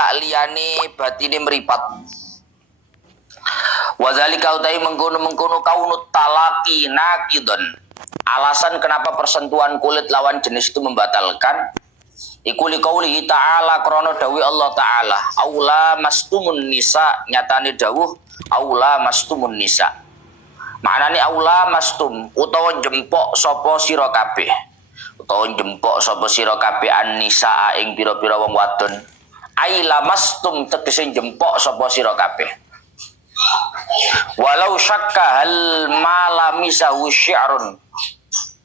sakliyane batine mripat. Wadzalika utai mengkono-mengkono kaunut talaqi naqidun. Alasan kenapa persentuhan kulit lawan jenis itu membatalkan iku liqaulihi ta'ala krana dawuh Allah taala aula mastumun nisa, nyatane dawuh aula mastumun nisa. Maknane aula mastum utawa jempok sapa sira kabeh. Utawa jempok sapa sira kabeh an-nisa ing pira-pira wong wadon. Aila mastum tegese jempok sapa sira kabeh. Walau syakka hal malamisahu syi'run.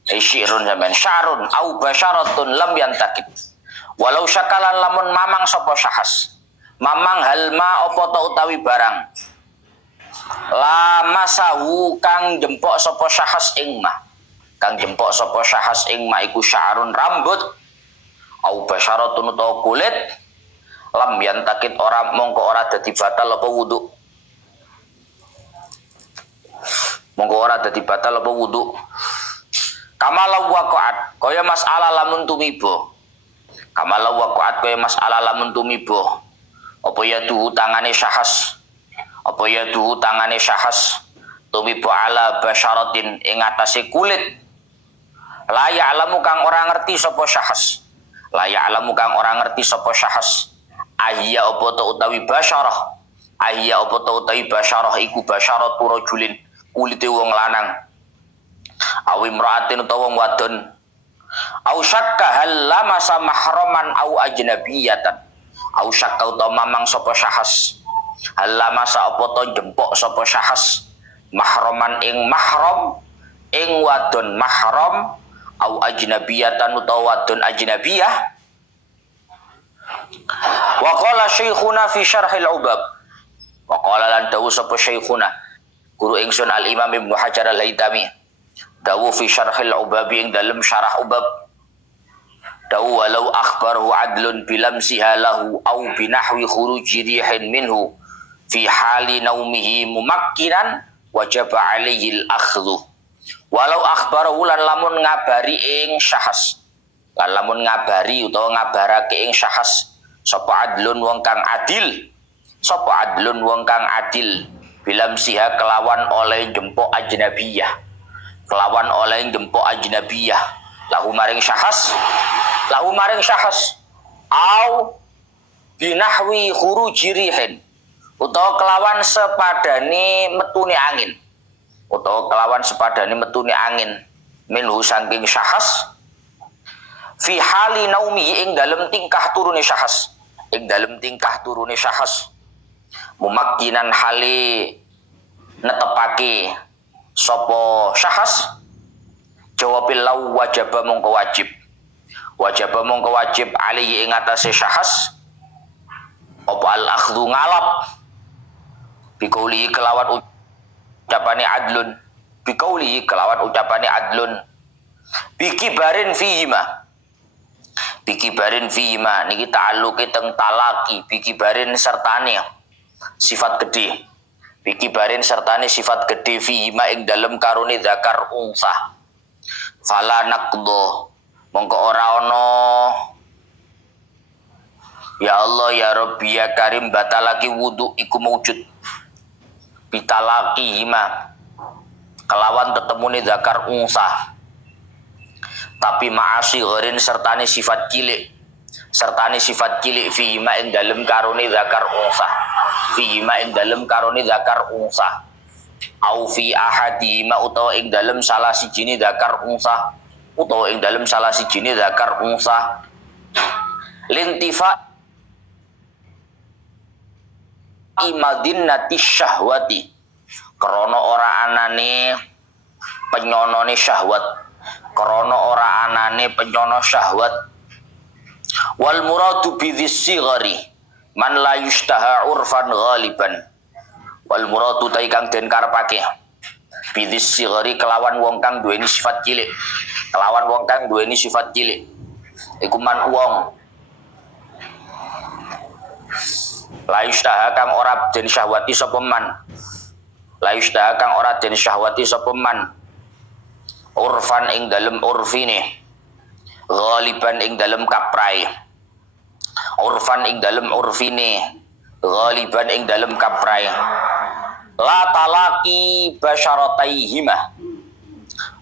Syi'run sampean syarun au basyaratun lam yantakid. Walau syakalan lamun mamang sapa syahas. Mamang hal ma apa ta utawi barang. Lamasahu kang jempok sapa syahas ing ma. Kang jempok sapa syahas ing ma iku syarun rambut au basyaratun utawa kulit. Lam yantakid ora mongko ora dadi batal apa wudu. Mongko ora dadi batal apa wudu. Kamalau waqa'at kaya masalah lamun tumibo. Kamalau waqa'at kaya masalah lamun tumibo. Apa ya duhu tangane syahas. Apa ya duhu tangane syahas tumibo ala basyaratin ing atase kulit. La ya'lamu kang ora ngerti sapa syahas. La ya'lamu kang ora ngerti sapa syahas. Ahya apa ta utawi basyarah. Ahya apa ta utawi basyarah iku basyaratu rajulin. Kulite wong lanang. Awi mraatin utawa wong wadon. Au syakka hal lamasa mahraman au ajnabiyatan. Au syakka utawa mamang sapa syahas. Hal lamasa apa to jempok sapa syahas. Mahraman ing mahram ing wadon mahram au ajnabiyatan utawa wadon ajnabiyah. Wa qala syekhuna fi syarhil ubab. Wa qala lan dawu sapa syekhuna guru ingsun al Imam Ibnu Hajar al-Haytami dawu fi syarhil ubabi ing dalem syarah ubab dawu walau akhbarahu adlun bilamsiha lahu au binahwi khuruji rihin minhu fi hali naumihi mumakkinan wajaba alaihi al-akhdhu walau akhbarahu lan lamun ngabari ing syahas lan lamun ngabari utawa ngabarake ing syahas sapa adlun wong kang adil sapa adlun wong kang adil bilam siha kelawan oleh jempok ajnabiyah kelawan oleh jempok ajnabiyah lahu maring syahas au binahwi khuruji rihin utawa kelawan sepadane metune angin minhu saking syahas fi hali naumi ing dalem tingkah turune syahas mumakkinan hali netepake sapa syahas jawabin lau wajaba mongko wajib alaihi ing atase syahas apa al akhdhu ngalap biqaulihi kelawan ucapane adlun bikibarin fihima niki ta'alluqe teng talaki bikibarin sertane sifat gede bikibarin sertane sifat gede fihima ing dalem karone zakar unsa fala naqdo mongko ora ana ya Allah ya Rabbi ya Karim batalaki wudu iku mawujud bitalaqihima kelawan tetemune zakar unsa tapi ma'asi gharin sertane sifat cilik fihima ing dalem karone zakar unsa au fi ahadihima utawa ing dalem salah sijine zakar unsa lintifa imadinnati syahwati krana ora anane penyonone syahwat wal muradu bidzis sighari man la yushtaha urfan ghaliban wal muradu ta kang den karepake bidzis sighari kelawan wong kang duweni sifat cilik iku man wong la yushtaha kang ora den syahwati sapa man urfan ing dalem urfine ghaliban ing dalem kaprai urfan ing dalem urfine, ghaliban ing dalem kaprai. La talaki basyarataihima,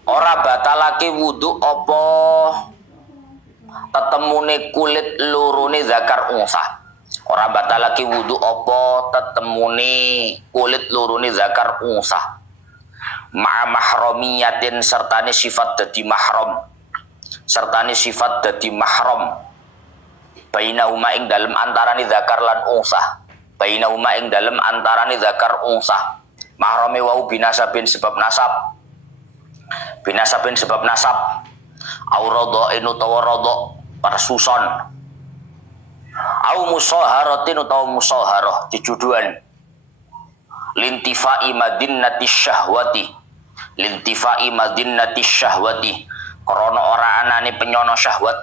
ora batalake wudu apa tetemune kulit lurune zakar unsa. Ora batalake wudu apa tetemune kulit lurune zakar unsa. Ma mahramiyatin sertane sifat dadi mahram, sertane sifat dadi mahram. Bainahuma ing dalem antarane zakar lan unsa, bainahuma ing dalem antarane zakar unsa. Mahrame wau binasabin sebab nasab, binasabin sebab nasab. Au radha'in utawa radha' persuson, au musaharatin utawa musaharah jejuduan. Lintifai madinnati syahwati, lintifai madinnati syahwati, krana ora anane penyono syahwat,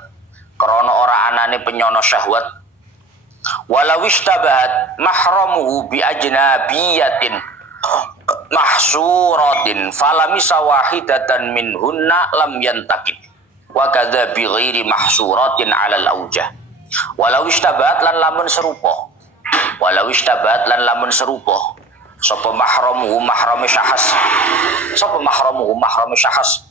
krana ora anane penyono syahwat. Walau ishtabahat mahramuhu bi ajnabiyatin mahsuratin falamisa wahidatan minhunna lam yantakib wa kadza bi ghairi mahsuratin 'alal aujah. Walau ishtabahat lan lamun serupa, walau ishtabahat lan lamun serupa sapa mahramuhu mahrame syahas, sapa mahramuhu mahrame syahas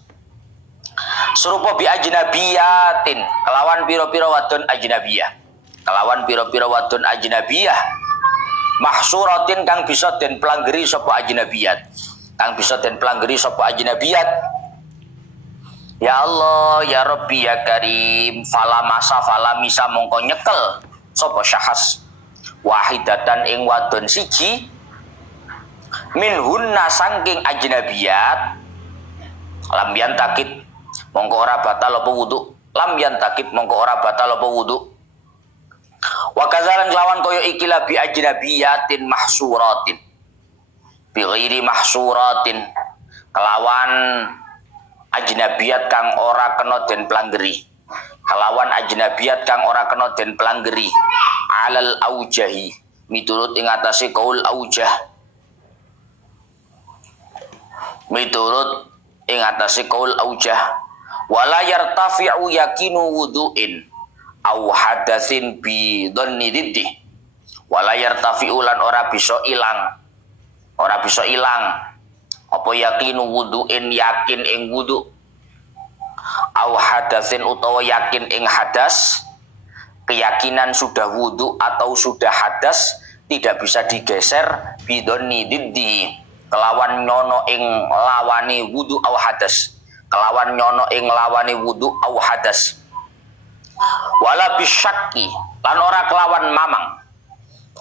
serupa bi ajnabiyatin kelawan pira-pira wadon ajnabiyah, kelawan pira-pira wadon ajnabiyah mahsuratin kang bisa den planggeri sapa ajnabiyat, kang bisa den planggeri sapa ajnabiyat. Ya Allah ya Rabbi ya Karim, fala masa fala misa mongko nyekel sapa syahas wahidatan ing wadon siji minhunna sangking ajnabiyat lam yantakid mongko ora batal apa wudu, lam yantakid mongko ora batal apa wudu. Wa kadzalan kelawan kaya ikilah bi ajnabiyatin mahsuratin, bi ghairi mahsuratin kelawan ajnabiyat kang ora kena den planggeri, kelawan ajnabiyat kang ora kena den planggeri. Alal aujahi miturut ing atase kaul aujah, miturut ing atase kaul aujah. Wala yartafi'u yakinu wudu'in au hadatsin bi dhanni diddi, wala yartafi'u lan ora bisa ilang, ora bisa ilang apa yakinu wudu'in yakin ing wudu, au hadatsin utawa yakin ing hadas. Keyakinan sudah wudu atau sudah hadas tidak bisa digeser bidoni diddi kelawan nyono ing lawani wudu au hadas, kelawan nyono ing lawani wudu au hadas. Wala bisyakki lan ora kelawan mamang,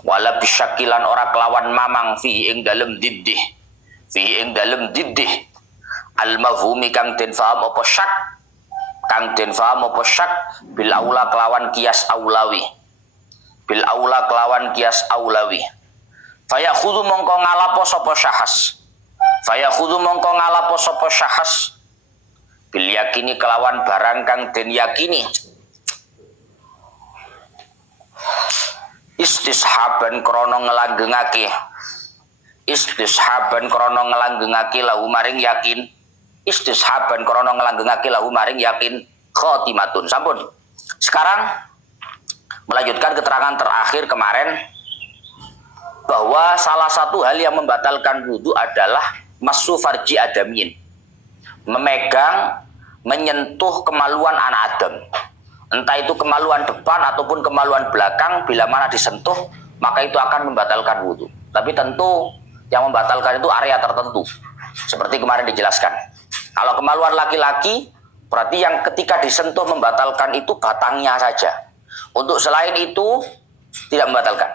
wala bisyakki lan ora kelawan mamang fi ing dalem diddi, fi ing dalem diddi al mafhumi kang den faham apa syak, kang den faham apa syak bil aula kelawan kias aulawi, bil aula kelawan kias aulawi. Fayakhudhu mongko ngalapo sapa syahas, fayakhudhu mongko ngalapo sapa syahas bil yakini kelawan barang kang den yakini. Istishaban krono ngelanggengake, istishaban krono ngelanggengake lahu maring yakin, istishaban krono ngelanggengake lahu maring yakin. Khotimatun, sampun. Sekarang melanjutkan keterangan terakhir kemarin bahwa salah satu hal yang membatalkan wudu adalah massu farji adamin, memegang, menyentuh kemaluan anak Adam. Entah itu kemaluan depan ataupun kemaluan belakang, bila mana disentuh maka itu akan membatalkan wudu. Tapi tentu yang membatalkan itu area tertentu, seperti kemarin dijelaskan. Kalau kemaluan laki-laki berarti yang ketika disentuh membatalkan itu batangnya saja. Untuk selain itu tidak membatalkan.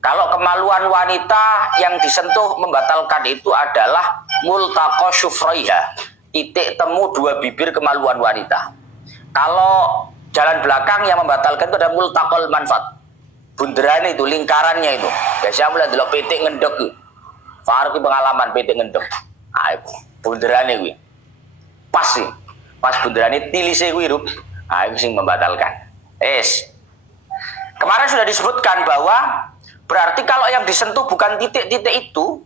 Kalau kemaluan wanita yang disentuh membatalkan itu adalah multaqa syufraiha, titik temu dua bibir kemaluan wanita. Kalau jalan belakang yang membatalkan itu ada multaqal manfaat, bunderan itu, lingkarannya itu. Biasanya mulai delok pitik ngendek itu. Farki pengalaman pitik ngendek. Ah, bunderan itu. Pas sih. Pas bunderan itu tilise kuwi hidup. Ah, itu sing membatalkan. Kemarin sudah disebutkan bahwa berarti kalau yang disentuh bukan titik-titik itu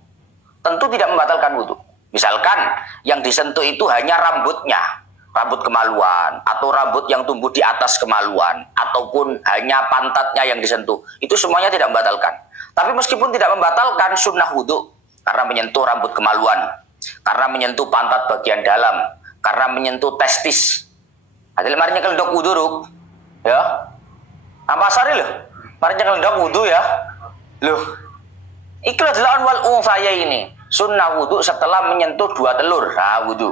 tentu tidak membatalkan wudu. Misalkan yang disentuh itu hanya rambutnya. rambut kemaluan atau rambut yang tumbuh di atas kemaluan ataupun hanya pantatnya yang disentuh, itu semuanya tidak membatalkan. Tapi meskipun tidak membatalkan sunnah wudhu karena menyentuh rambut kemaluan, karena menyentuh pantat bagian dalam, karena menyentuh testis. Ada marinya kelendok wudhu ruk, ya. Apa sari loh? Marinya kelendok wudhu ya, loh. Ikhlas lawan wal saya ini sunnah wudhu setelah menyentuh 2 telur, wudhu.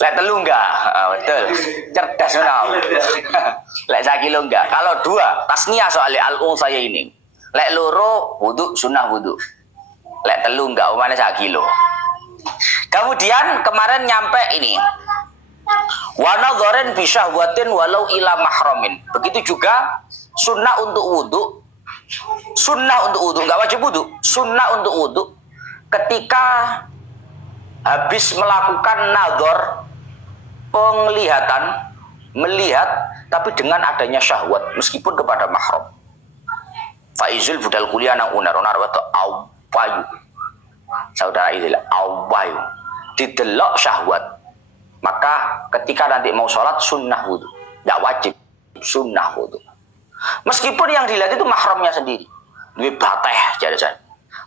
Lek telu enggak, betul. Cerdas menau. Lek 1 kilo enggak. Kalau 2, tasnia soalnya saya ini. Lek loro wudhu sunnah wudhu. Lek telu enggak, umane 1 kilo. Kemudian kemarin nyampe ini. Wa nadharin bi syahwatin walau ila mahramin. Begitu juga sunnah untuk wudhu. Sunnah untuk wudhu, enggak wajib wudhu. Sunnah untuk wudhu ketika habis melakukan nadhar, penglihatan, melihat, tapi dengan adanya syahwat, meskipun kepada mahram. Faizul budal kuliah nang unar-unar wato awayu. Saudara ini awayu. Didelok syahwat. Maka ketika nanti mau sholat sunnah wudhu. Tidak wajib, sunnah wudhu. Meskipun yang dilihat itu mahramnya sendiri. Ini bateh, jadi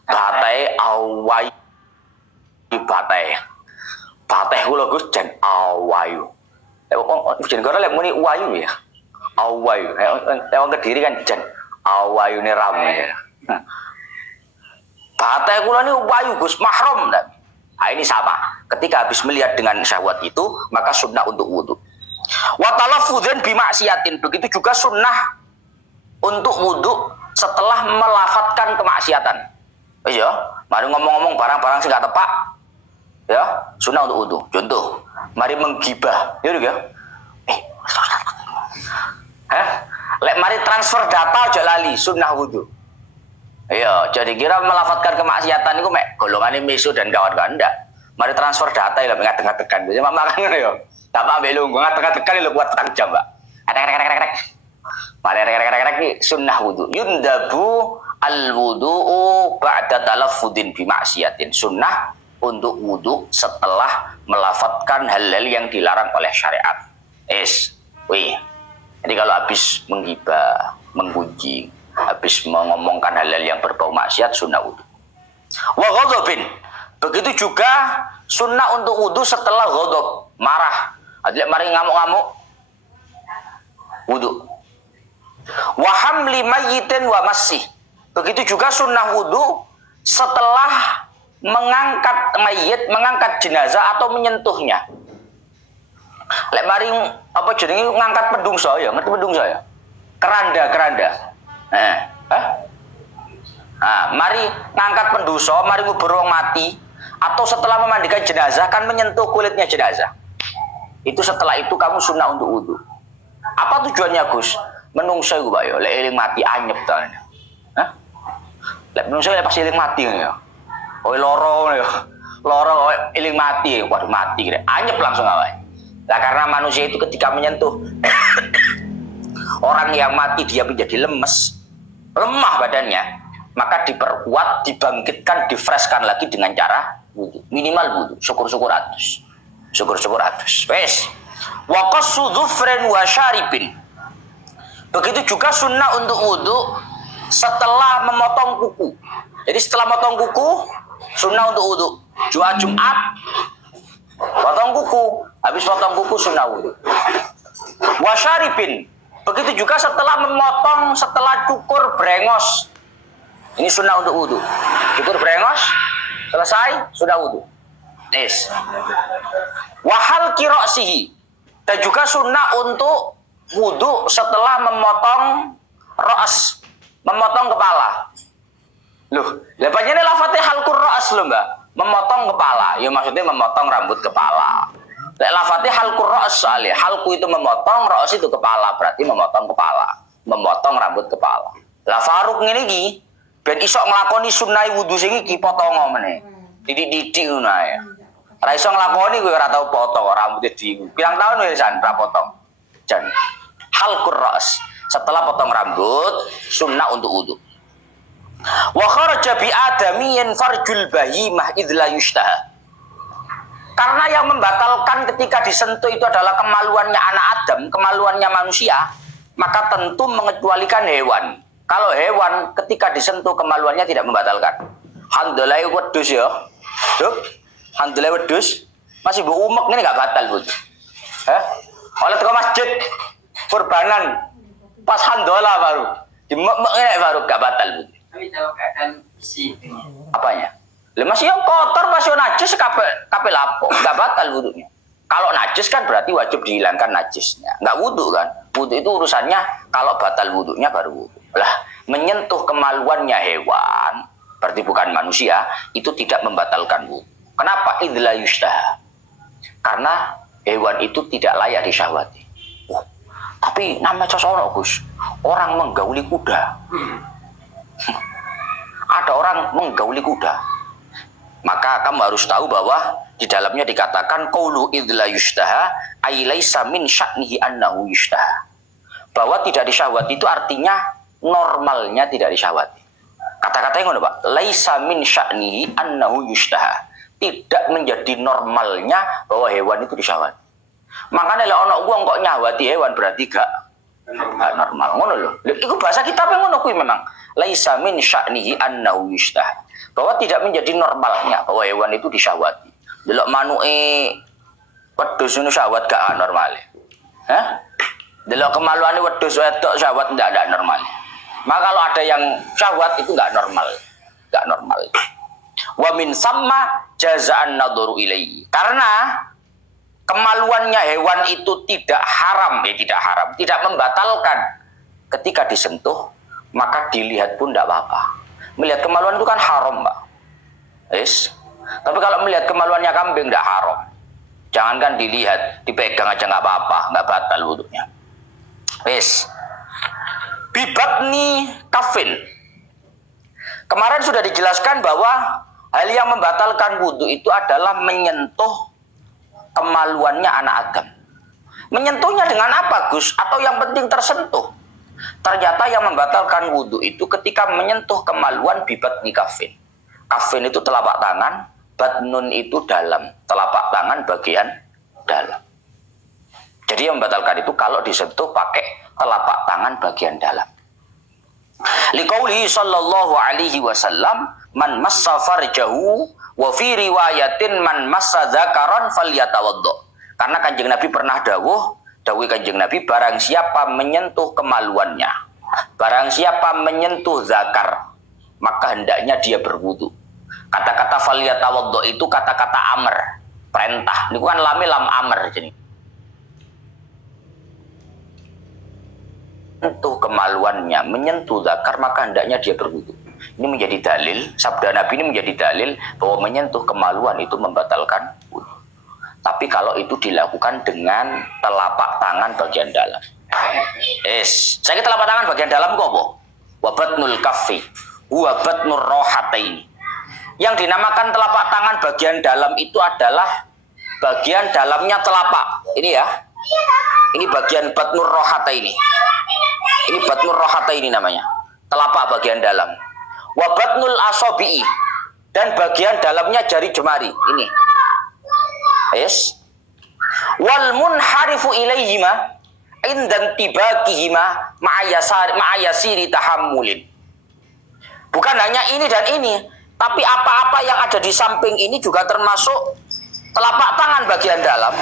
bateh awayu. Bateh kula Gus jan awayu. Jan karo lek muni wayu ya. Awayu. Lewat Kediri kan jan awayune rame. Bateh kula ni wayu Gus mahram. Nah, ini sama. Ketika habis melihat dengan syahwat itu, maka sunnah untuk wudhu. Wa talaffuzan bi maksiatin. Begitu juga sunnah untuk wudhu setelah melafatkan kemaksiatan. Iya, mari ngomong-ngomong barang-barang sing gak tepak. Ya, sunnah untuk wudhu. Contoh, mari menggibah, ya udah. Lek mari transfer data aja lali, sunnah wudhu. Iya, jadi kira melafatkan kemaksiatan itu mek golongannya mesu dan kawan-kawan ndak. Mari transfer data ya ngateng-ngatekan. Jadi makan ngono ya. Tak ambil lu, ngateng-ngatekan lho buat petang jam, Mbak. Rek. Mari rek iki sunnah wudhu. Yundabu al-wudu'u ba'da talaffudin bi maksiatin. Sunnah untuk wudhu setelah melafatkan hal-hal yang dilarang oleh syariat. Jadi kalau habis menggibah, menggunjing, habis mengomongkan hal-hal yang berbau maksiat, sunnah wudhu. Wa ghadabin. Begitu juga sunnah untuk wudhu setelah ghadab, marah. Adilek mari ngamuk-ngamuk, wudhu. Wa hamli mayyitin wa masih. Begitu juga sunnah wudhu setelah mengangkat mayit, mengangkat jenazah atau menyentuhnya. Lek mari apa jenenge ngangkat pendungsa ya, ngerti pendungsa ya? Keranda. Mari ngangkat pendungsa, mari ngubur wong mati atau setelah memandikan jenazah kan menyentuh kulitnya jenazah. Itu setelah itu kamu sunnah untuk wudhu. Apa tujuannya Gus? Menungsa iku Pak ya, lek eling mati anyep ta. Lek menungsa lek pas eling mati ya. Loro eling mati, waduh mati kira. Anyep langsung awake. Lah karena manusia itu ketika menyentuh orang yang mati dia menjadi lemes, lemah badannya, maka diperkuat, dibangkitkan, difreshkan lagi dengan cara wudhu. Minimal wudhu, syukur-syukur atus. Wes. Wa qassu dhufrin wa syaribin. Begitu juga sunnah untuk wudhu setelah memotong kuku. Jadi setelah memotong kuku, sunnah untuk wudhu. Jumat, potong kuku. Habis potong kuku sunnah wudhu. Wasyaribin. Begitu juga setelah memotong, setelah cukur brengos. Ini sunnah untuk wudhu. Cukur brengos, selesai, sunnah wudhu. Wahal kiroksihi. Dan juga sunnah untuk wudhu setelah memotong ro'as, memotong kepala. Loh, lepas ini lafadznya halkur ro'as loh Mbak. Memotong kepala, ya maksudnya memotong rambut kepala. Lafadznya halkur ro'as soalnya. Halku itu memotong, ro'as itu kepala. Berarti memotong kepala. Memotong rambut kepala. Lah Faruk ini ki, ben isok ngelakoni sunnah wudhu sing iki potong ngomene. Didik-didik ngono ae. Ora iso nglakoni kowe ora tau potong rambutnya di. Pirang tahun wis ora potong. Jan. Halkur ra's. Setelah potong rambut, sunnah untuk wudu. Wa kharaja bi adamiyin farjul bahimah idz la yushtaha. Karena yang membatalkan ketika disentuh itu adalah kemaluannya anak Adam, kemaluannya manusia, maka tentu mengecualikan hewan. Kalau hewan ketika disentuh kemaluannya tidak membatalkan. Handalai wedus ya. Duk, handalai wedus masih berumek ini nggak batal, Bu. Oleh ke masjid kurbanan pas handola baru. Dimek-mek baru nggak batal, Bu. Kami tahu keadaan bersih. Apanya? Lah masih yang kotor, masih najis kape lapo, nggak batal wudunya. Kalau najis kan berarti wajib dihilangkan najisnya, nggak wudu kan? Wudu itu urusannya kalau batal wudunya baru wudu. Lah menyentuh kemaluannya hewan, berarti bukan manusia, itu tidak membatalkan wudu. Kenapa? Idla yushtaha. Karena hewan itu tidak layak disyahwati. Tapi namanya cosono Gus, orang menggauli kuda. Ada orang menggauli kuda. Maka kamu harus tahu bahwa di dalamnya dikatakan qaulu idla yushtaha ay laisa min sya'nihi annahu yushtaha. Bahwa tidak disyahwati itu artinya normalnya tidak disyahwati. Kata-katanya ngono, Pak. Laisa min sya'nihi annahu yushtaha. Tidak menjadi normalnya bahwa hewan itu disyahwati. Makanya lek ana wong kok nyahwati hewan berarti gak normal. Ngono lho. Iku bahasa kita apa ngono kuwi memang. Laisa min sya'nihi annahu yushtaha. Bahwa tidak menjadi normalnya bahwa hewan itu disyahwati. Delok manuke wedhus itu syahwat gak normal. Delok kemaluane wedhus wedok syahwat ndak normal. Maka kalau ada yang syahwat itu nggak normal. Nggak normal. Wa min samma jazaan nadhuru ilaihi. Karena kemaluannya hewan itu tidak haram, tidak membatalkan ketika disentuh, maka dilihat pun tidak apa-apa. Melihat kemaluan itu kan haram, Pak. Tapi kalau melihat kemaluannya kambing tidak haram. Jangankan dilihat, dipegang aja nggak apa-apa, nggak batal wudunya. Bibatni kafin. Kemarin sudah dijelaskan bahwa hal yang membatalkan wudu itu adalah menyentuh kemaluannya anak Adam. Menyentuhnya dengan apa, Gus? Atau yang penting tersentuh? Ternyata yang membatalkan wudu itu ketika menyentuh kemaluan bibatni kafin. Kafin itu telapak tangan, batnun itu dalam, telapak tangan bagian dalam. Jadi yang membatalkan itu kalau disentuh pakai telapak tangan bagian dalam. Liqaulihi sallallahu alaihi wasallam, man massa farjahu wa fi riwayatin man massa dzakaran falyatawaddo. Karena Kanjeng Nabi pernah dawuh Kanjeng Nabi, barang siapa menyentuh kemaluannya, barang siapa menyentuh zakar, maka hendaknya dia berwudu. Kata-kata falyatawaddo itu kata-kata amr, perintah. Ini bukan lam amr. Jadi menyentuh kemaluannya, menyentuh zakar, maka hendaknya dia berwudu. Ini menjadi dalil, sabda Nabi ini menjadi dalil bahwa menyentuh kemaluan itu membatalkan wudu. Tapi kalau itu dilakukan dengan telapak tangan bagian dalam. Saya telapak tangan bagian dalam kok, Bu? Wabatnul kaffi, wabatnur rohataini. Yang dinamakan telapak tangan bagian dalam itu adalah bagian dalamnya telapak. Ini ya. Ini bagian batnur rohataini. Ini batnur rohataini namanya. Telapak bagian dalam. Wabatnul asobi'i, dan bagian dalamnya jari jemari. Ini. Wal munharifu ilaihima indan tibakihima ma'ayasiri tahammulin. Bukan hanya ini dan ini, tapi apa-apa yang ada di samping ini juga termasuk telapak tangan bagian dalam.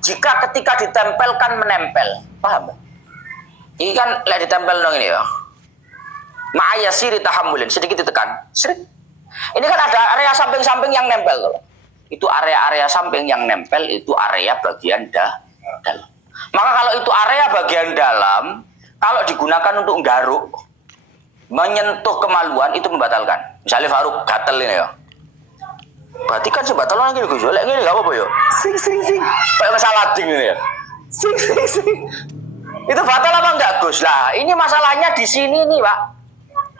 Jika ketika ditempelkan menempel, paham? Ini kan lihat ditempel dong ini ya. Ma'ayasiri tahammulin, sedikit ditekan. Ini kan ada area samping-samping yang nempel tuh. Itu area-area samping yang nempel, itu area bagian dalam. Maka kalau itu area bagian dalam, kalau digunakan untuk nggaruk, menyentuh kemaluan itu membatalkan. Misalnya Faruk gatel ini ya. Berarti kan sebatalnya gini Gus, lek ngene enggak apa-apa ya. Sing. Kayak ngesalading ini ya. Sing. Itu batal apa enggak, Gus? Lah, ini masalahnya di sini nih, Pak.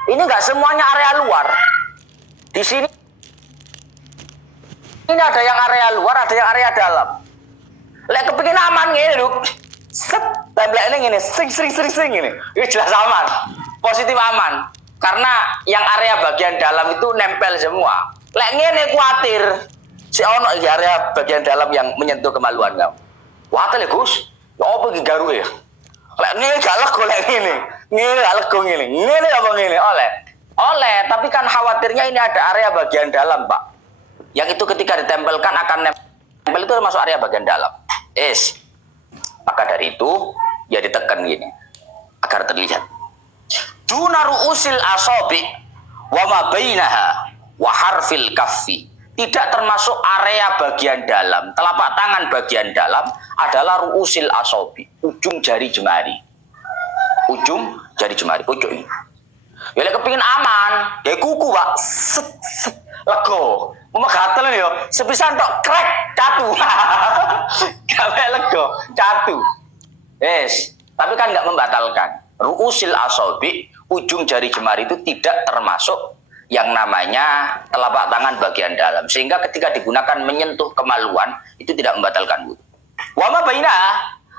Ini enggak semuanya area luar. Di sini ini ada yang area luar, ada yang area dalam. Lek kepengin aman ngene lho. Set, template ini ngene, sing ini. Ini jelas aman. Positif aman. Karena yang area bagian dalam itu nempel semua. Lek ngene kuatir. Si ono iki area bagian dalam yang menyentuh kemaluan kamu. Watel ya Gus. Ya apa iki garu ya? Lek ngene gak lego lek ngene. Ngene gak lego ngene. Ngene apa ngene? Oleh. Oleh, tapi kan khawatirnya ini ada area bagian dalam, Pak. Yang itu ketika ditempelkan akan nempel itu masuk area bagian dalam. Maka dari itu ya ditekan gini agar terlihat. Duna ru'usil asabi wa ma bainaha wa harfil kaffi. Tidak termasuk area bagian dalam, telapak tangan bagian dalam adalah ru'usil asabi, ujung jari jemari. Ujung jari jemari, ujung ini. Ya lek kepengin aman, ya kuku, Pak. Lego. Mau gatel yo, sepisan tok krek catu. Gawe lego, catu. Tapi kan nggak membatalkan. Ru'usil asabi, ujung jari jemari itu tidak termasuk yang namanya telapak tangan bagian dalam. Sehingga ketika digunakan menyentuh kemaluan, itu tidak membatalkan wudu. Wa ma baina,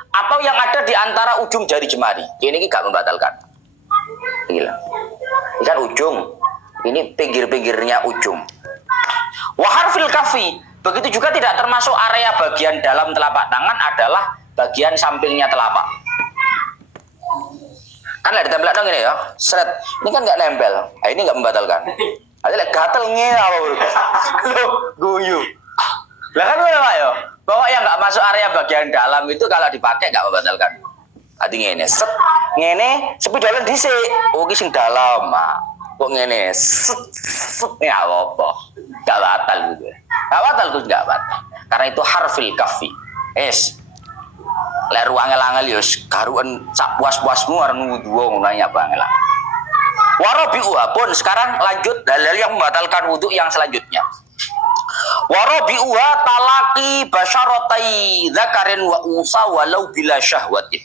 atau yang ada di antara ujung jari jemari. Ini nggak membatalkan. Gila. Ini kan ujung. Ini pinggir-pinggirnya ujung. Wa harfil kafi. Begitu juga tidak termasuk area bagian dalam telapak tangan adalah bagian sampingnya telapak. Kan lah ditempel dong ini ya. Seret. Ini kan nggak nempel. Nah, ini nggak membatalkan. Ada lek gatel ngene apa bro? Lo guyu. Lah kan ngono Pak ya. Bahwa yang nggak masuk area bagian dalam itu kalau dipakai nggak membatalkan. Ati ngene, set ngene, sepidolan dhisik. Oh ki sing dalam, Mak. Kok ngene, set ya apa? Gak batal gitu. Gak batal Gus, gak batal. Karena itu harfil kafi. Lek ruangel-angel yo garuan sak puas-puasmu arep wudu ngono nanya bangel. Warabi'uha pun sekarang lanjut dalil yang membatalkan wudu yang selanjutnya. Warabi'uha talaqi basyaratai dzakarin wa unsa walau bila syahwatin.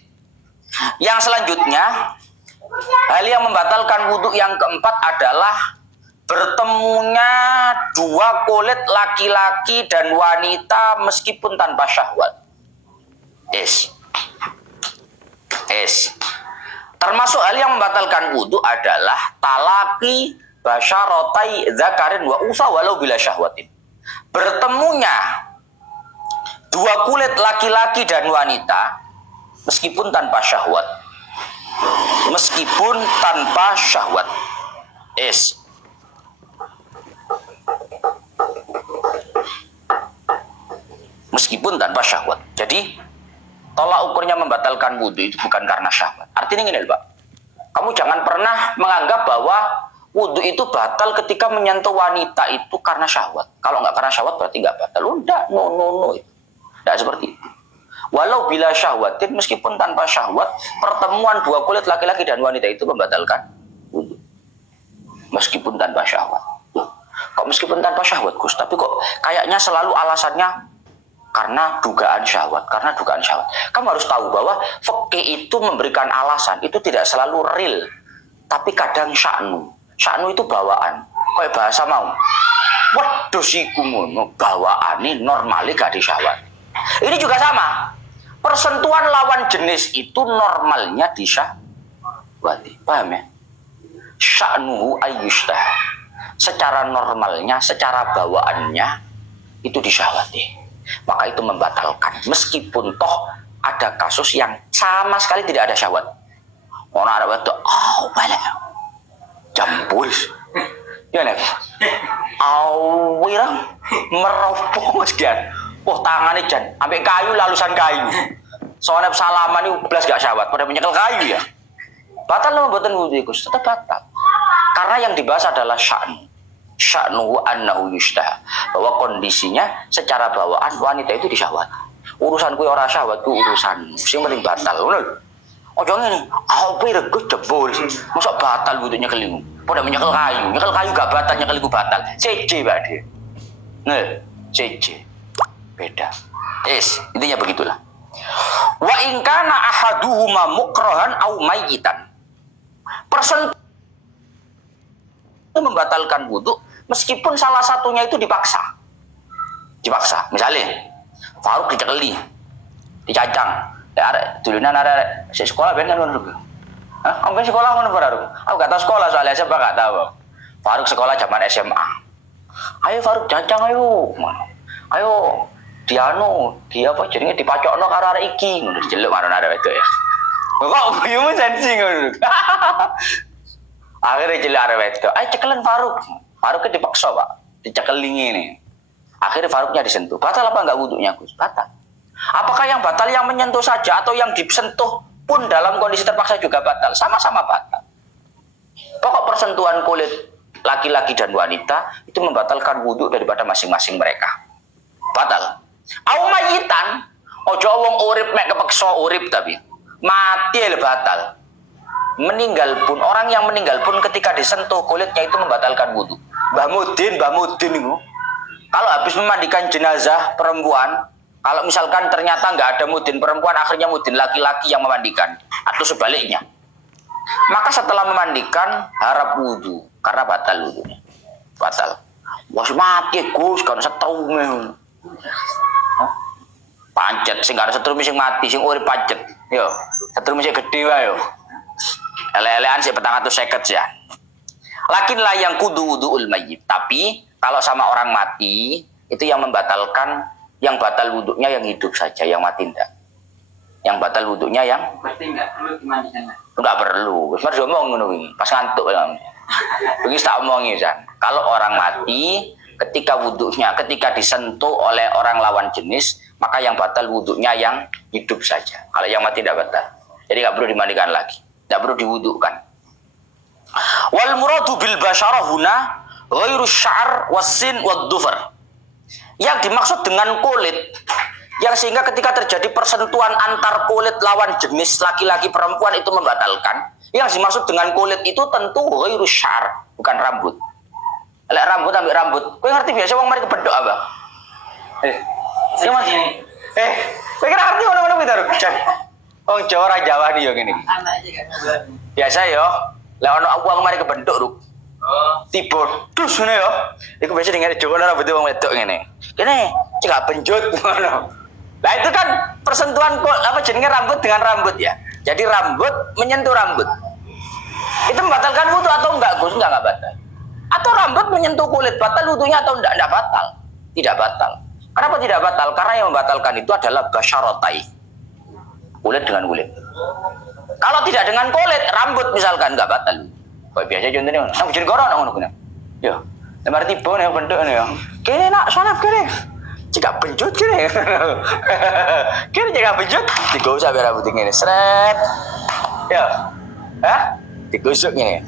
Yang selanjutnya, hal yang membatalkan wudhu yang keempat adalah bertemunya dua kulit laki-laki dan wanita meskipun tanpa syahwat. Termasuk hal yang membatalkan wudhu adalah talaqi basyaratai dzakarin wa unsa walau bila syahwatin. Bertemunya dua kulit laki-laki dan wanita meskipun tanpa syahwat. Meskipun tanpa syahwat. Meskipun tanpa syahwat. Jadi, tolak ukurnya membatalkan wudhu itu bukan karena syahwat. Artinya gini, Pak. Kamu jangan pernah menganggap bahwa wudhu itu batal ketika menyentuh wanita itu karena syahwat. Kalau nggak karena syahwat berarti nggak batal. Udah, no. Tidak seperti itu. Walau bila syahwatin, meskipun tanpa syahwat, pertemuan dua kulit laki-laki dan wanita itu membatalkan wudhu. Meskipun tanpa syahwat. Kok meskipun tanpa syahwat, Gus? Tapi kok kayaknya selalu alasannya karena dugaan syahwat. Kamu harus tahu bahwa fikih itu memberikan alasan, itu tidak selalu real. Tapi kadang sya'nu. Sya'nu itu bawaan. Kayak bahasa mau. Waduh si kumono, bawaan ini normali gak disyahwat. Ini juga sama. Persentuhan lawan jenis itu normalnya disyahwati. Paham ya? Sya'nuhu ayyushtah. Secara normalnya, secara bawaannya itu disyahwati. Maka itu membatalkan. Meskipun toh ada kasus yang sama sekali tidak ada syahwat. Orang Arab itu, balik. Jampuris. Ya nek. Wirang meropong sekian. Tangannya jan, ambek kayu lalusan kayu. Soalnya salaman itu belas gak syahwat, pada menyekel kayu ya. Batal membuatan wudhu itu tetap batal. Karena yang dibahas adalah sya'nuhu annahu yushtah. Bahwa kondisinya secara bawaan wanita itu disyahwat. Urusanku ora syahwatku urusan. Sing penting batal. Ojo ngene, regus jebol. Mosok batal wudhunya kelingu. Pada menyekel kayu gak batal, nyekel iku batal. CC Pak De. CC. Beda. Intinya begitulah. Wa in kana ahaduhuma mukrahan au mayyitan. Persentuhan membatalkan wudhu meskipun salah satunya itu dipaksa. Misalnya Faruk dicekeli, dicacang. Dulunan ada sekolah ben kan ngono. Hah? Amben sekolah ngono Faruk. Aku gak tahu sekolah soalnya siapa gak tahu. Faruk sekolah zaman SMA. Ayo Faruk cacang ayo. Ayo dia apa jenenge dipacokno karo arek iki ngono diceluk karo arek wedok ya. Kok buyumu janji ngono. Akhirnya celuk arek wedok, ayo cekelen Faruk. Faruknya dipaksa, Pak. Dicekelin ini. Akhirnya Faruknya disentuh. Batal apa enggak wudunya, Gus? Batal. Apakah yang batal yang menyentuh saja atau yang disentuh pun dalam kondisi terpaksa juga batal? Sama-sama batal. Pokok persentuhan kulit laki-laki dan wanita itu membatalkan wudhu daripada masing-masing mereka. Batal. Au mayitan, ojo wong urip mek kepeksa urip tapi mati le batal. Meninggal pun, orang yang meninggal pun ketika disentuh kulitnya itu membatalkan wudhu. Mbah Mudin itu kalau habis memandikan jenazah perempuan, kalau misalkan ternyata nggak ada mudin perempuan, akhirnya mudin laki-laki yang memandikan atau sebaliknya, maka setelah memandikan harap wudhu karena batal wudhunya. Batal. Wah mati Gus kan setrum. Pancet sing gak ada setrum sing mati sing urip pancet. Yo, setrum sing gede wae yo. Ele-elean sih 450 ya. Lakin lah yang kudu wuduul mayyit. Tapi kalau sama orang mati itu yang membatalkan, yang batal wudhunya yang hidup saja, yang mati enggak. Yang batal wudhunya yang berarti enggak perlu dimandikan. Enggak perlu. Wis mari ngomong ngono iki. Pas ngantuk ya. Begini tak omongi San. Kalau orang mati ketika wudhunya, ketika disentuh oleh orang lawan jenis, maka yang batal wudhunya yang hidup saja. Kalau yang mati tidak batal. Jadi nggak perlu dimandikan lagi, tidak perlu diwudhukan. Wal muradu bil basyarah huna ghairu sya'r wasin wad-dhufar. Yang dimaksud dengan kulit, yang sehingga ketika terjadi persentuhan antar kulit lawan jenis laki-laki perempuan itu membatalkan. Yang dimaksud dengan kulit itu tentu ghairu sya'r, bukan rambut. Lek rambut ambil rambut. Kowe ngerti biasa wong mari kebendok apa? Mas. Kowe kira ngerti ngono-ngono kuwi to, Jan? Wong Jawa ra Jawa iki yo ngene iki. Anak aja kan. Biasa yo, lek ono wong mari kebendok, Ruk. Oh, Tiba dus ngene yo. Iku biasa dengar Jawa rambut wong wedok ngene. Kene cekak benjut ngono. Lah itu kan persentuhan apa jenenge rambut dengan rambut ya. Jadi rambut menyentuh rambut. Itu membatalkan wudu atau enggak, Gus? Enggak batal. Atau rambut menyentuh kulit, batal wudunya atau enggak? Enggak batal. Tidak batal. Kenapa tidak batal? Karena yang membatalkan itu adalah basyaratai. Kulit dengan kulit. Kalau tidak dengan kulit, rambut misalkan enggak batal. Kayak biasa contohnya, nang bujur goro nang ngono. Ya, lemar tiba nih bentuk nih ya. Kene nak salaf kene. Jika benjut kene. Kene jika benjut, digosok biar rambut ngene. Sret. Ya. Hah? Digosok ngene.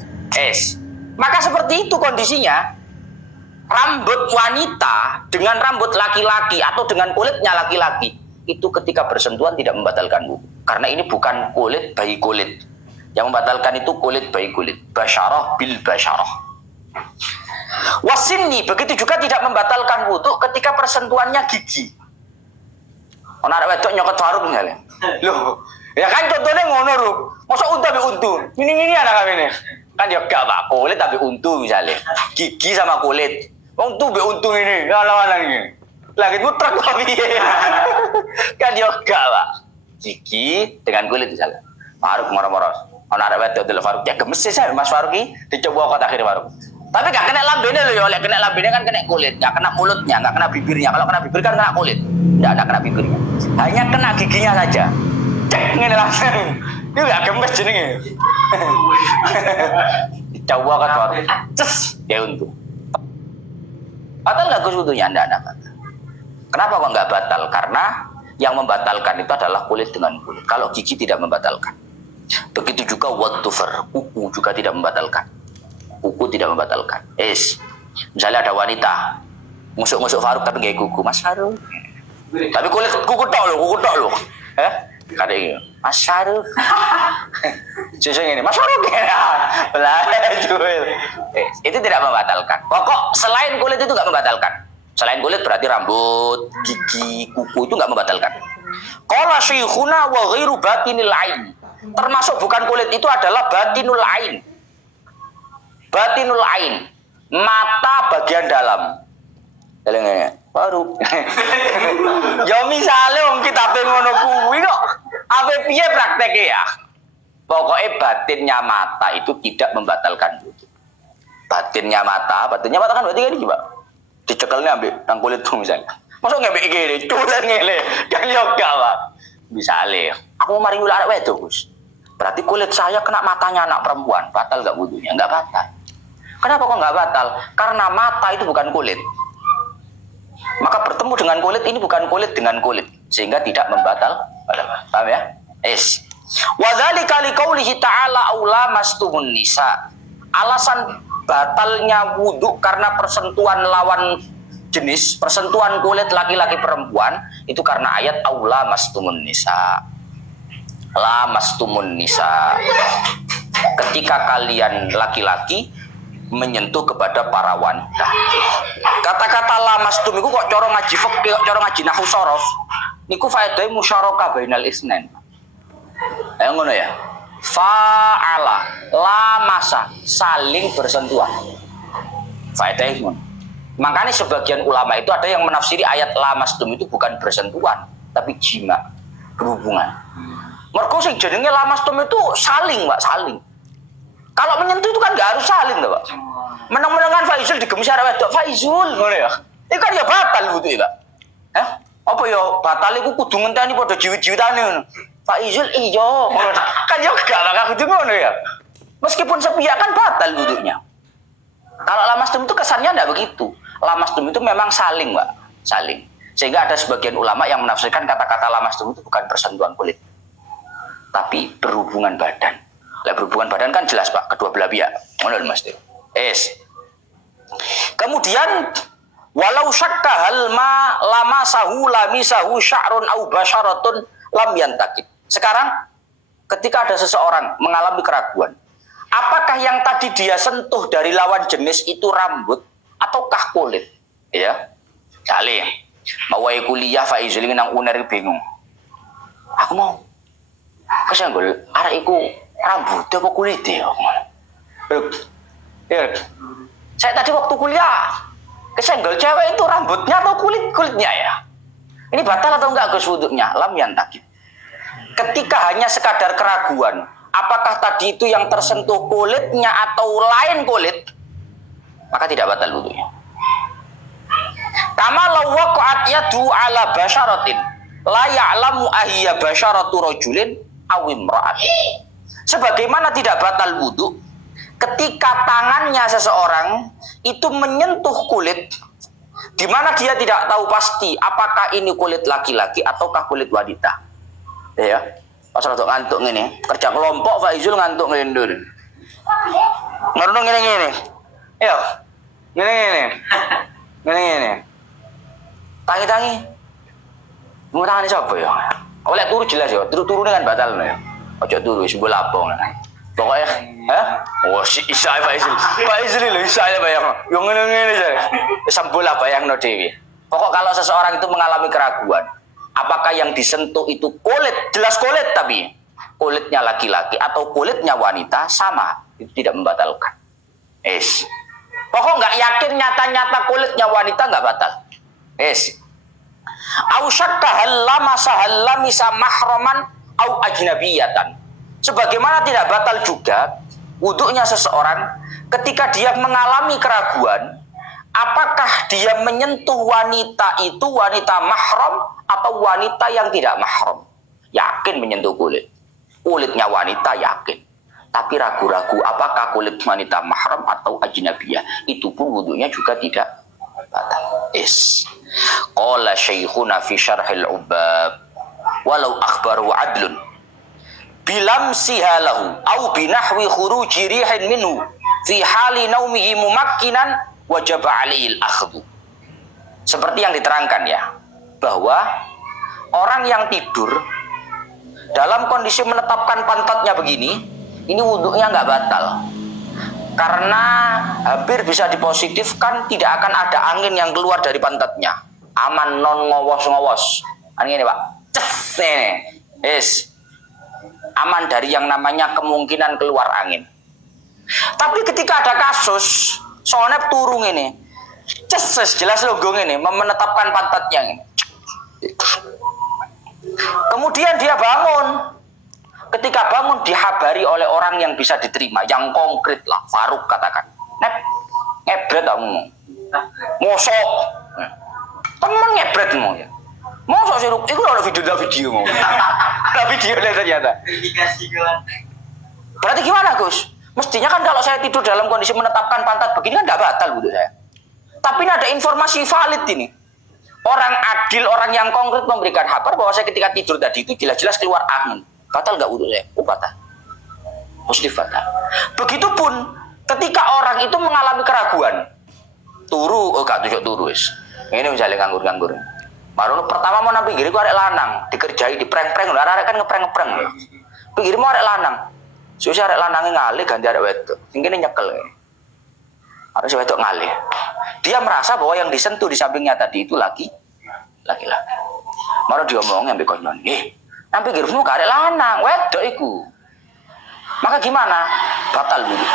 Maka seperti itu kondisinya. Rambut wanita dengan rambut laki-laki atau dengan kulitnya laki-laki itu ketika bersentuhan tidak membatalkan wudu. Karena ini bukan kulit bayi kulit. Yang membatalkan itu kulit bayi kulit. Basyarah bil basyarah. Wasinni begitu juga tidak membatalkan wudu ketika persentuhannya gigi. Ono arek wedok nyokot Faruk misalnya. Loh, ya kan contohnya ngono, Ruk. Masa untu tapi untu. Ini anak kami nih. Kan ya gak Pak, kulit tapi untu misalnya. Gigi sama kulit. Wong tuh be untung ini, lawan ini. Lagi mutrek kok piye. Kan yo gak, Pak. Gigi dengan kulit misalnya. Faruk moro-moro. Ono arek wedok del Faruk ya gemes sih Mas Faruk iki dicoba kok akhir Faruk. Tapi gak kena lambene lho ya, lek kena lambene kan kena kulit, gak kena mulutnya, gak kena bibirnya. Kalau kena bibir kan kena kulit. Enggak kena bibirnya. Hanya kena giginya saja. Cek ngene langsung. Itu gak gemes jenenge. Dicoba kan Faruk. Ces, ya untung. Batal nggak Gus wudunya? Enggak batal. Kenapa kok nggak batal? Karena yang membatalkan itu adalah kulit dengan kulit. Kalau gigi tidak membatalkan. Begitu juga wad-dhufar, kuku juga tidak membatalkan. Kuku tidak membatalkan. Misalnya ada wanita ngusuk-ngusuk Faruk tapi nggak kuku, Mas Faruk. Tapi kulit kuku tok loh. Kade ini, Mas Faruk. Susu ini, Mas Faruk ya. Belah jual. Itu tidak membatalkan. Pokok selain kulit itu nggak membatalkan. Selain kulit berarti rambut, gigi, kuku itu nggak membatalkan. Qala syekhuna wa ghairu batinil ain. Termasuk bukan kulit itu adalah batinul ain. Batinul ain, mata bagian dalam. Dalengnya, Faruk. Ya misale wong kitabe ngono kuwi kok ape piye prakteke ya? Pokoknya batinnya mata itu tidak membatalkan wudu. Batinnya mata kan berarti kan iki, Pak. Dicekelnya ambil nang kulit tuh misalnya. Masuk ngebek gini, culen ngele. Kan yoga, Pak. Misale, aku mau mari ular wedok, Gus. Berarti kulit saya kena matanya anak perempuan, batal enggak wudunya? Enggak batal. Kenapa kok enggak batal? Karena mata itu bukan kulit. Maka bertemu dengan kulit ini bukan kulit dengan kulit, sehingga tidak membatal. Paham ya? Es. Wa dzalika liqaulihi ta'ala aula mastumun nisa. Alasan batalnya wudu karena persentuhan lawan jenis, persentuhan kulit laki-laki perempuan itu karena ayat aula mastumun nisa. La mastumun nisa. Ketika kalian laki-laki menyentuh kepada para wanita. Kata-kata la mastum iku kok cara ngaji fikih, kok cara ngaji nahwu shorof. Niku faedahe musyarakah bainal isnain. Ngono ya. Fa'ala lamasa saling bersentuhan. Faedahe ngono. Makanya sebagian ulama itu ada yang menafsiri ayat lamastum itu bukan bersentuhan, tapi jima, berhubungan. Mergo sing jenenge lamastum itu saling, Pak, saling. Kalau menyentuh itu kan nggak harus saling, Pak. Menang-menangan Faizul digemis arek wedok Faizul ngono ya. Itu kan ya batal wudu, Pak. Hah? Apa ya batal iku kudu ngenteni padha jiwit-jiwitane ngono. Faizul iya ngono. Kan ya gak bakal kudu ngono ya. Meskipun sepihak kan batal wudunya. Kalau lamastum itu kesannya enggak begitu. Lamastum itu memang saling, Pak, saling. Sehingga ada sebagian ulama yang menafsirkan kata-kata lamastum itu bukan persentuhan kulit, tapi berhubungan badan. Lah berhubungan badan kan jelas, Pak, kedua belah pihak. Ngono Mas Tio. Kemudian walau syakka hal ma lamasahu lamisahu sya'run au basyaratun lam yantakib. Sekarang ketika ada seseorang mengalami keraguan, apakah yang tadi dia sentuh dari lawan jenis itu rambut ataukah kulit? Ya. Kali mau kuliah Faizul nang UNER bingung. Aku mau kesenggol arek iku rambut apa kulit ya? Ya. Saya tadi waktu kuliah kesenggol cewek itu rambutnya atau kulitnya ya? Ini batal atau enggak Gus wudunya? Lam yantakib. Ketika hanya sekadar keraguan, apakah tadi itu yang tersentuh kulitnya atau lain kulit, maka tidak batal wudunya. Kama law waqa'at yadu ala basyaratin la ya'lamu ahiyya basyaratu rajulin aw imra'atin. Sebagaimana tidak batal wudu ketika tangannya seseorang itu menyentuh kulit di mana dia tidak tahu pasti apakah ini kulit laki-laki ataukah kulit wanita. Ya. Pas rada ngantuk ngene, kerja kelompok Faizul ngantuk ngene dulu. Merenung ngene-ngene. Ayo. Ngene-ngene. Ngene-ngene. Tangi-tangi. Mau tangane sapa ya? Oleh turu jelas ya, turu-turune kan batal ya. Ojo turu wis mbok lapong. Pokoknya, oh si Isa Faizul lho Isa ya bayang. Yo ngene-ngene jare. Sambul bayangno dhewe. Pokok kalau seseorang itu mengalami keraguan, apakah yang disentuh itu kulit, jelas kulit tapi kulitnya laki-laki atau kulitnya wanita sama, itu tidak membatalkan. Pokok nggak yakin nyata-nyata kulitnya wanita nggak batal. Au syakka hal lamasa hal lamisa mahraman au ajnabiyatan. Sebagaimana tidak batal juga wudunya seseorang ketika dia mengalami keraguan, apakah dia menyentuh wanita itu wanita mahram atau wanita yang tidak mahram. Yakin menyentuh kulit. Kulitnya wanita yakin. Tapi ragu-ragu apakah kulit wanita mahram atau ajnabiyah. Itu pun wudunya juga tidak batal. Qala syekhuna fi syarhil ubab walau akhbaru adlun bilamsiha lahu au binahwi khuruji rihin minhu fi hali naumihi mumakkinan wajaba alaihi al-akhdhu. Seperti yang diterangkan ya, bahwa orang yang tidur dalam kondisi menetapkan pantatnya begini, ini wudunya nggak batal. Karena hampir bisa dipositifkan tidak akan ada angin yang keluar dari pantatnya. Aman, non ngowos-ngowos. Ini Pak. Ces ini. Aman dari yang namanya kemungkinan keluar angin. Tapi ketika ada kasus soalnya turun ini. Ces jelas logo ini menetapkan pantatnya ini. Kemudian dia bangun. Ketika bangun dihabari oleh orang yang bisa diterima, yang konkret lah, Faruk katakan, ngebret kamu, ngosok. Temen nyebret mau ya. Masa sih iku lho video mau. Ada video ternyata. Verifikasi kawan. Berarti gimana Gus? Mestinya kan kalau saya tidur dalam kondisi menetapkan pantat begini kan nggak batal wudhu saya. Tapi ini ada informasi valid ini. Orang adil, orang yang konkret memberikan kabar bahwa saya ketika tidur tadi itu jelas-jelas keluar angin. Batal nggak wudhu saya? Oh batal. Positif batal. Begitupun ketika orang itu mengalami keraguan. Turu, oh gak tunjuk turu wis. Ini misalnya nganggur-nganggur. Baru pertama mau nang pinggir ku arek lanang, dikerjai dipreng-preng, lho arek kan ngepreng-ngepreng. Pinggir mau arek lanang. Susah arek lanange ngalih ganti arek wedok. Sing kene nyekel. Arek wedok ngalih. Dia merasa bahwa yang disentuh di sampingnya tadi itu laki-laki. Baru diomongin ambek konyon. Nang pinggirmu gak arek lanang, wedok iku. Maka gimana? Batal wudhu.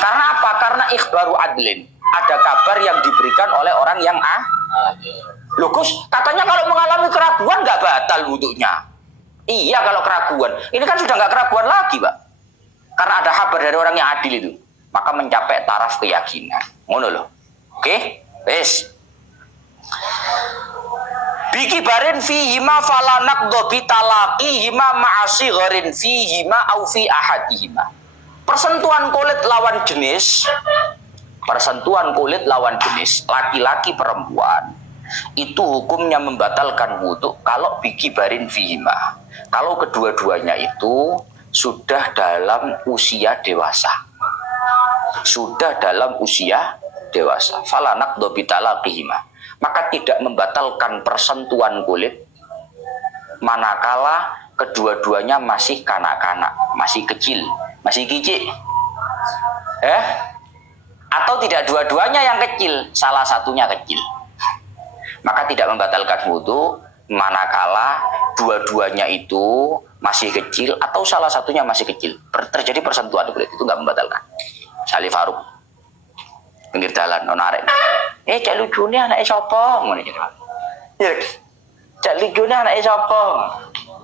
Karena apa? Karena ikhbaru adlin. Ada kabar yang diberikan oleh orang yang Loh Gus, katanya kalau mengalami keraguan nggak batal wudhunya. Iya kalau keraguan. Ini kan sudah nggak keraguan lagi Pak. Karena ada kabar dari orang yang adil itu. Maka mencapai taraf keyakinan. Ngono loh. Oke? Wes. Biki barin fihima falanak dobi talaqihima ma'asi gharin fihima au fi ahadihima. Persentuhan kulit lawan jenis, laki-laki perempuan, itu hukumnya membatalkan wudhu kalau biki barin fihima. Kalau kedua-duanya itu sudah dalam usia dewasa. Falanak dobi talaqihima. Maka tidak membatalkan persentuhan kulit manakala kedua-duanya masih kanak-kanak, masih kecil, masih kicik. Atau tidak dua-duanya yang kecil, salah satunya kecil. Maka tidak membatalkan wudhu manakala dua-duanya itu masih kecil atau salah satunya masih kecil. Terjadi persentuhan kulit itu nggak membatalkan. Salih Faruk pinggir jalan onarek. Cak lucune anake sapa? Ngono iki. Ya. Cak lucune anake sapa?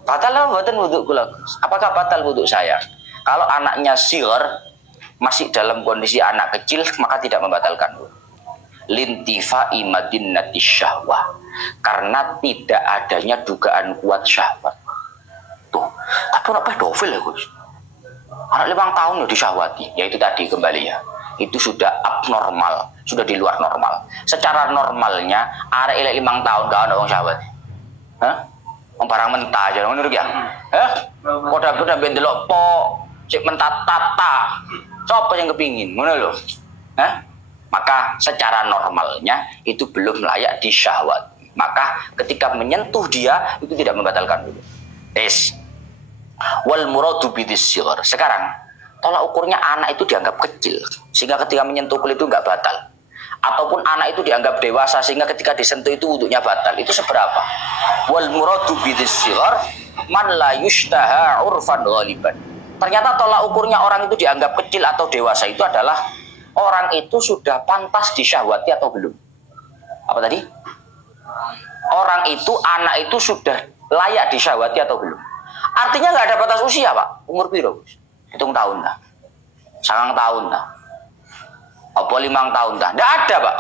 Batal apa mboten wudhu kula? Apakah batal wudhu saya? Kalau anaknya sighar masih dalam kondisi anak kecil maka tidak membatalkan wudhu. Lintifa'i madinnati syahwah. Karena tidak adanya dugaan kuat syahwat. Tuh, tapi anak pedofil ya Gus. Anak 5 tahun ya disyahwati. Ya itu tadi kembali ya. Itu sudah abnormal, sudah di luar normal. Secara normalnya, arek elek 5 tahun gak ada orang syahwat. Barang mentah aja, menurut ya. Koda-koda bendelok po, cek mentah tata. Siapa yang kepingin, ngono lho. Maka secara normalnya itu belum layak disyahwat. Maka ketika menyentuh dia itu tidak membatalkan wudhu. Wal muradu bidis sighar. Sekarang tolak ukurnya anak itu dianggap kecil sehingga ketika menyentuh kulit itu nggak batal, ataupun anak itu dianggap dewasa sehingga ketika disentuh itu wudhunya batal. Itu seberapa? Wal muradu bidis sighar man la yushtaha urfan ghaliban. Ternyata tolak ukurnya orang itu dianggap kecil atau dewasa itu adalah orang itu sudah pantas disyahwati atau belum. Apa tadi? Orang itu, anak itu sudah layak disyahwati atau belum. Artinya nggak ada batas usia Pak. Umur piro? Hitung tahun dah. 9 tahun dah. Apa 5 tahun dah. Nggak ada Pak.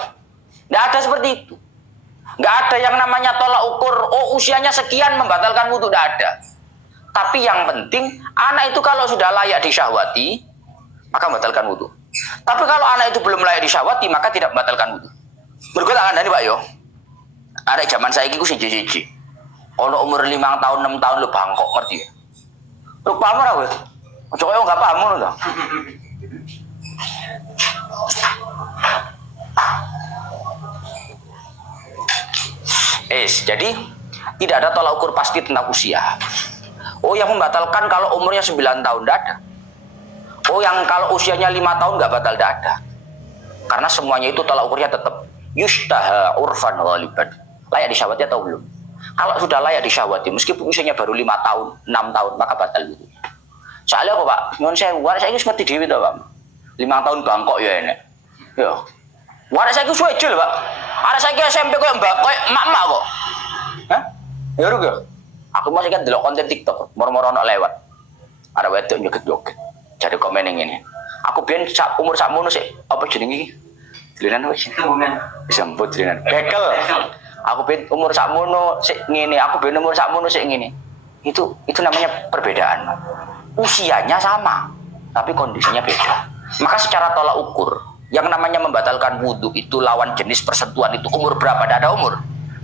Nggak ada seperti itu. Nggak ada yang namanya tolak ukur, usianya sekian membatalkan wudhu. Nggak ada. Tapi yang penting, anak itu kalau sudah layak disyahwati, maka membatalkan wudhu. Tapi kalau anak itu belum layak disyahwati, maka tidak membatalkan wudhu. Berikut akan dari Pak Yo. Ada zaman saya itu siji-siji. Kalau umur 5 tahun, 6 tahun lu bangkok, ngerti ya? Lu paham ora wes? Ojo koyo enggak paham ngono to. Jadi tidak ada tolak ukur pasti tentang usia. Yang membatalkan kalau umurnya 9 tahun tidak ada. Yang kalau usianya 5 tahun nggak batal, tidak ada. Karena semuanya itu tolak ukurnya tetap yushtaha urfan ghaliban. Layak disyahwati atau belum? Kalau sudah layak disyahwati, meskipun usianya baru 5 tahun, 6 tahun, maka batal wudhu. Soalnya apa Pak? Nyuwun sewu, warak saiki wis ngerti dhewe to Pak. 5 tahun bangkok ya enek. Ya. Warak saiki suwe jul Pak. Arek saiki SMP koyo emak-emak kok. Ya ruk ya. Aku masih kan delok konten TikTok, moro-moro ono lewat. Arek wedok joget-joget. Jadi komen yang ini. Aku biyen umur sakmono sik apa jenenge iki? Dolanan wis. Sambut dolanan. Bekel. aku ben umur sakmono sik ngene, aku ben umur sakmono sik ngene. Itu namanya perbedaan. Usianya sama, tapi kondisinya beda. Maka secara tolak ukur, yang namanya membatalkan wudhu itu lawan jenis persentuhan itu umur berapa? Tidak ada umur.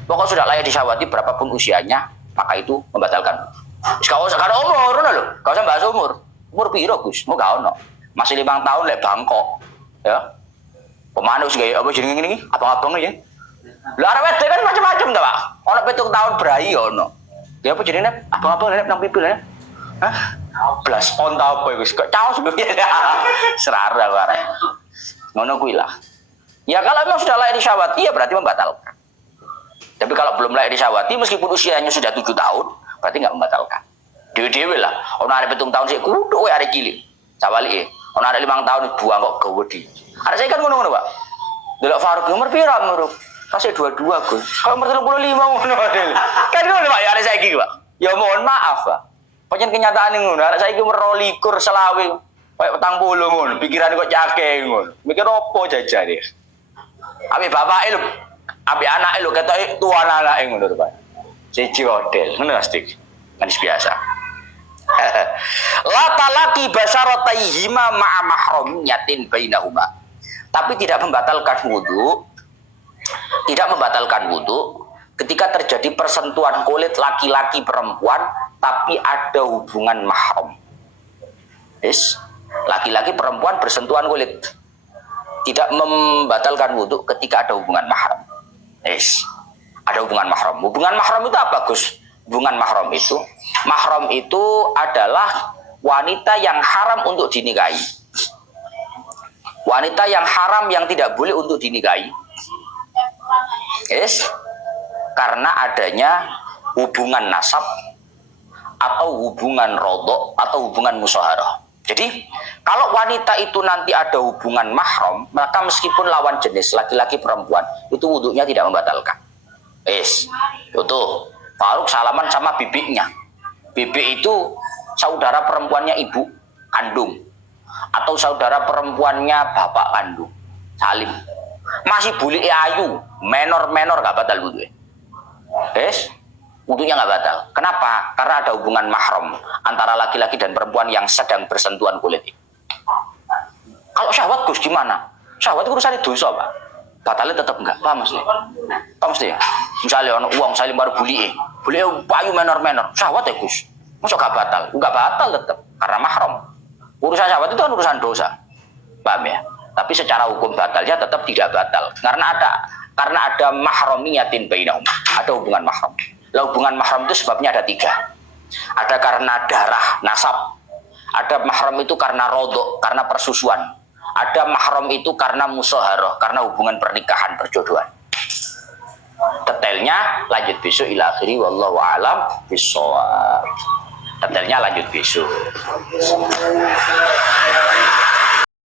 Pokoknya sudah layak disyahwati berapapun usianya, maka itu membatalkan. Kalau ada umur, loh, kau usah bahas umur. Umur piro Gus? Mau gak ono. Masih 5 tahun lek Bangkok, ya. Pemana wis gaya apa jenenge ngene iki? Abang-abang ya. Lha arek wedok kan macam-macam ta, Pak. Ono 7 tahun berai ono. Ya apa jenenge abang-abang lek nang pipil ya. Hah? Blas on ta apa wis kok caos piye. Serara arek. Ngono kuwi lah. Ya kalau memang sudah layak disyahwati ya berarti membatalkan. Tapi kalau belum layak disyahwati meskipun usianya sudah 7 tahun, berarti enggak membatalkan. Dewe-dewe lah. Ono arek 7 tahun sik kudu kowe arek cilik. Cawalike. Ono arek 5 tahun buang kok gawedi. Arek saya kan ngono-ngono, Pak. Delok Faruk umur pira umur? Kasih 22, Gus. Kalau umur 35 ngono model. Kan ngono, Pak, ya arek saiki, Pak. Ya mohon maaf, Pak. Pancen kenyataan ngono. Arek saiki umur 22 selawe. Kayak 40 ngono. Pikirane kok cake ngono. Mikir opo jajane. Ambek bapake lho. Ambek anake lho ketoke tuan anake ngono lho, Pak. Siji model. Ngono pasti. Manis biasa. La talaqi basyarataihima ma'a mahramiyatin bainahuma. Tapi tidak membatalkan wudu. Tidak membatalkan wudu ketika terjadi persentuhan kulit laki-laki perempuan tapi ada hubungan mahram. Yes. Laki-laki perempuan bersentuhan kulit. Tidak membatalkan wudu ketika ada hubungan mahram. Yes. Ada hubungan mahram. Hubungan mahram itu apa, Gus? Hubungan mahram itu adalah wanita yang haram untuk dinikahi. Wanita yang haram yang tidak boleh untuk dinikahi. Yes. Karena adanya hubungan nasab atau hubungan rodok atau hubungan musyawarah. Jadi kalau wanita itu nanti ada hubungan mahram, maka meskipun lawan jenis laki-laki perempuan itu wudunya tidak membatalkan. Yes. Itu Faruk salaman sama bibinya. Bibi itu saudara perempuannya ibu kandung atau saudara perempuannya bapak kandung. Salim. Masih buli ayu, menor gak batal wudu. Yes. Wudunya gak batal. Kenapa? Karena ada hubungan mahram antara laki-laki dan perempuan yang sedang bersentuhan kulit. Kalau syahwat Gus gimana? Syahwat itu urusan dosa, Pak. Batalnya tetap enggak. Paham mesti? Paham mesti ya? Misalnya ono uang saling baru buli ayu menor. Syahwat ya Gus. Masa gak batal? Enggak batal tetap karena mahram. Urusan syahwat itu kan urusan dosa. Paham ya? Tapi secara hukum batalnya tetap tidak batal. Karena ada mahramiyatin bainahum. Ada hubungan mahram. Lah hubungan mahram itu sebabnya ada 3. Ada karena darah, nasab. Ada mahram itu karena rodok, karena persusuan. Ada mahram itu karena musyawarah, karena hubungan pernikahan, perjodohan. Detailnya lanjut besok ila akhiri wallahu a'lam bishawab. Detailnya lanjut besok.